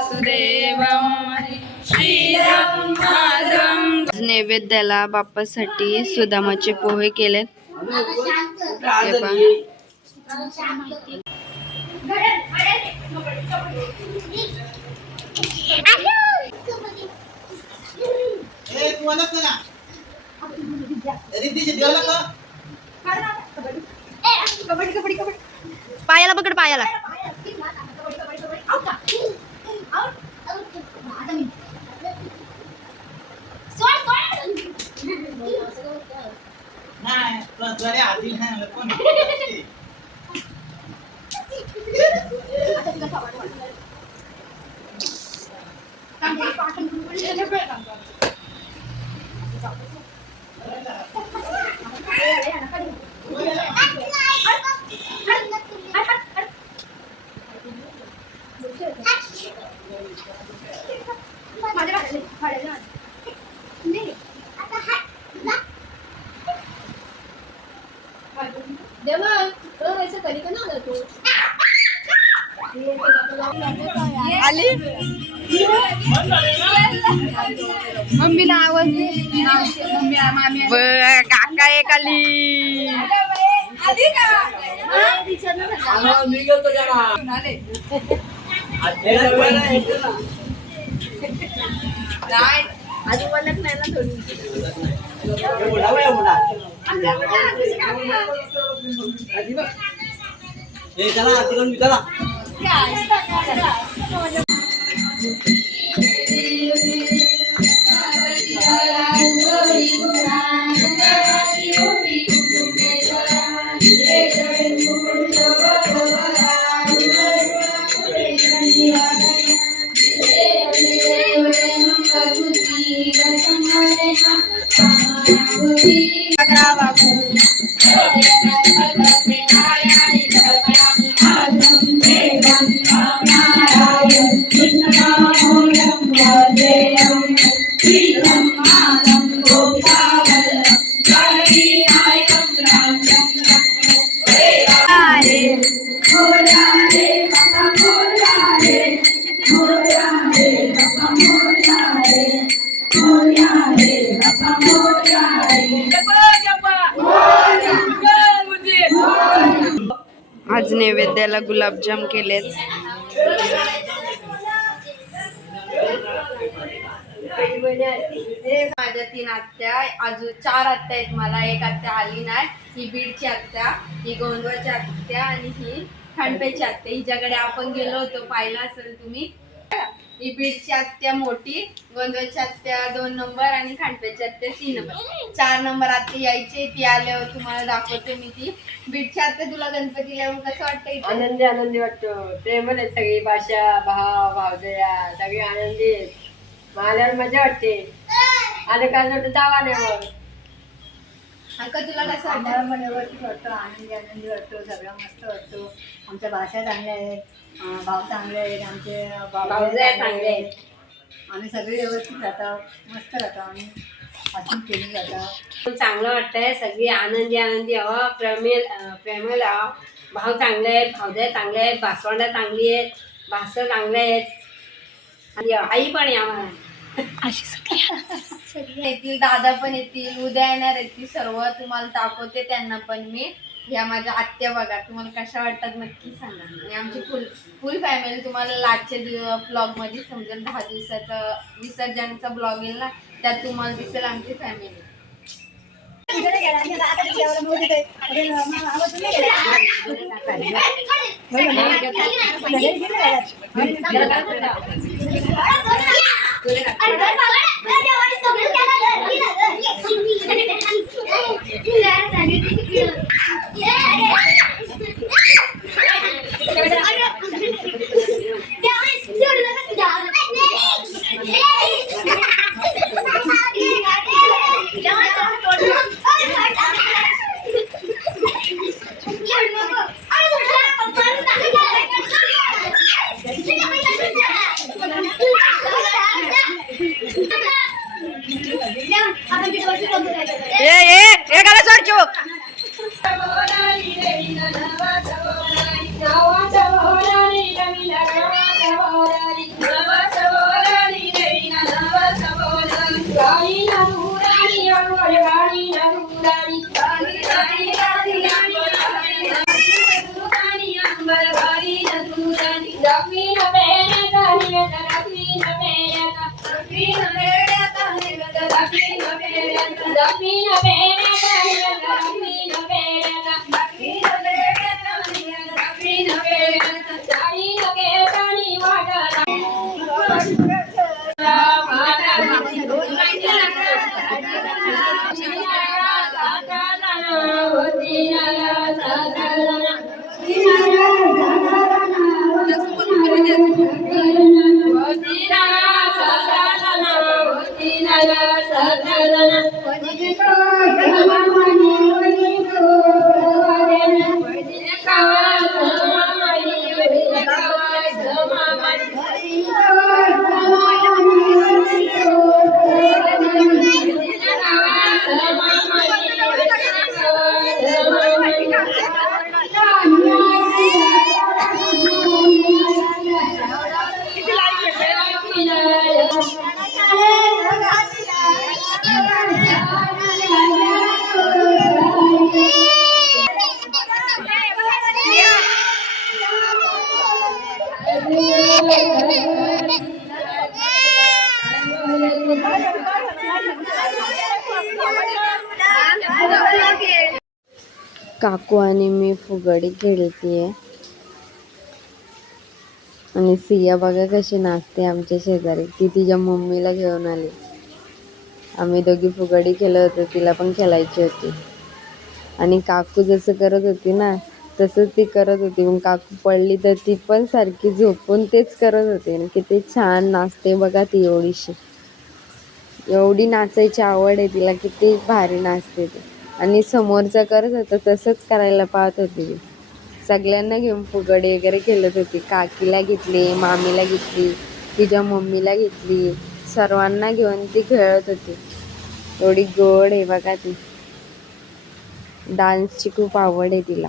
वासुदेवम श्रीराम माधवम। नैवेद्याला बाप्पासाठी सुदामाचे पोहे केलेत। पायाला पकड, पायाला मम्मीला आवाज काका एक आली। आधी ओळख नाही ना थोडी। आज नैवेद्याला गुलाबजाम केलेत। माझ्या 3 आत्या, अजून 4 आत्या आहेत मला। एक आत्या आली नाही, ही बीडची आत्या, ही गोंदवाची आत्या आणि ही खांडपेची आत्या। हिच्याकडे आपण गेलो होतो, पाहिला असेल तुम्ही। ही बीडची आत्या मोठी, गोंदवाची आत्या 2 नंबर आणि खांडपेची आत्या 3 नंबर। 4 नंबर आत्या यायचे, ती आल्यावर तुम्हाला दाखवते मी ती। बीडची आत्या, तुला गणपतीला येऊन कसं वाटतं? आनंदी आनंदी वाटतं। प्रेमळ आहे सगळी, भाषा भाव भावजया सगळी आनंदी आहेत। मला मजा वाटते। आले काय जावा नाही मग अंका, तुला कसं आम्हाला मनावरती वाटतं, आनंदी आनंदी वाटतो, सगळं मस्त वाटतो। आमच्या भाषा चांगल्या आहेत, भाव चांगले आहेत, आमचे भावजया चांगले आहेत। आम्ही सगळे व्यवस्थित राहतो, मस्त राहतो, आम्ही हसून केली जातं। चांगलं वाटतंय, सगळी आनंदी आनंदी हवा, प्रेमळ हवा। भाव चांगले आहेत, भावजया चांगले आहेत, भासवंडा चांगली आहेत, भाषा चांगले आहेत आणि आई पण आहे आम्हाला। अशी सगळी येतील, दादा पण येतील, उद्या येणार येतील सर्व। तुम्हाला दाखवते त्यांना पण मी। या माझ्या आत्या बघा, तुम्हाला कशा वाटतात नक्की सांगा। आणि आमची फुल फॅमिली तुम्हाला लास्टच्या ब्लॉग मध्ये समजेल। 10 दिवसाचा विसर्जनचा ब्लॉग येईल ना, त्यात तुम्हाला दिसेल आमची फॅमिली। दक्षिण पेण्याचा निवेद दक्षिण पेण्याचा दक्षिण पेण्याचा निवेद दक्षिण पेण्याचा दक्षिण पेण्याचा निवेद दक्षिण पेण्याचा दक्षिण पेण्याचा निवेद दक्षिण पेण्याचा साडी केसानी वाटला काकू आणि मी फुगडी खेळतीये आणि सिया बघा कशी नाचते आमच्या शेजारी. ती तिच्या मम्मीला घेऊन आली. आम्ही दोघी फुगडी खेळत होतो, तिला पण खेळायची होती. आणि काकू जसं करत होती ना तसंच ती करत होती. मग काकू पडली तर ती पण सारखी झोपून तेच करत होती. किती छान नाचते बघा ती. एवढी नाचायची आवड आहे तिला, किती भारी नाचते ती. आणि समोरचा करत होता तसंच करायला पाहत होती ती. सगळ्यांना घेऊन फुगडी वगैरे खेळत होती. काकीला घेतली, मामीला घेतली, तिच्या मम्मीला घेतली, सर्वांना घेऊन ती खेळत होती. एवढी गोड आहे बघा ती. डान्सची खूप आवड आहे तिला.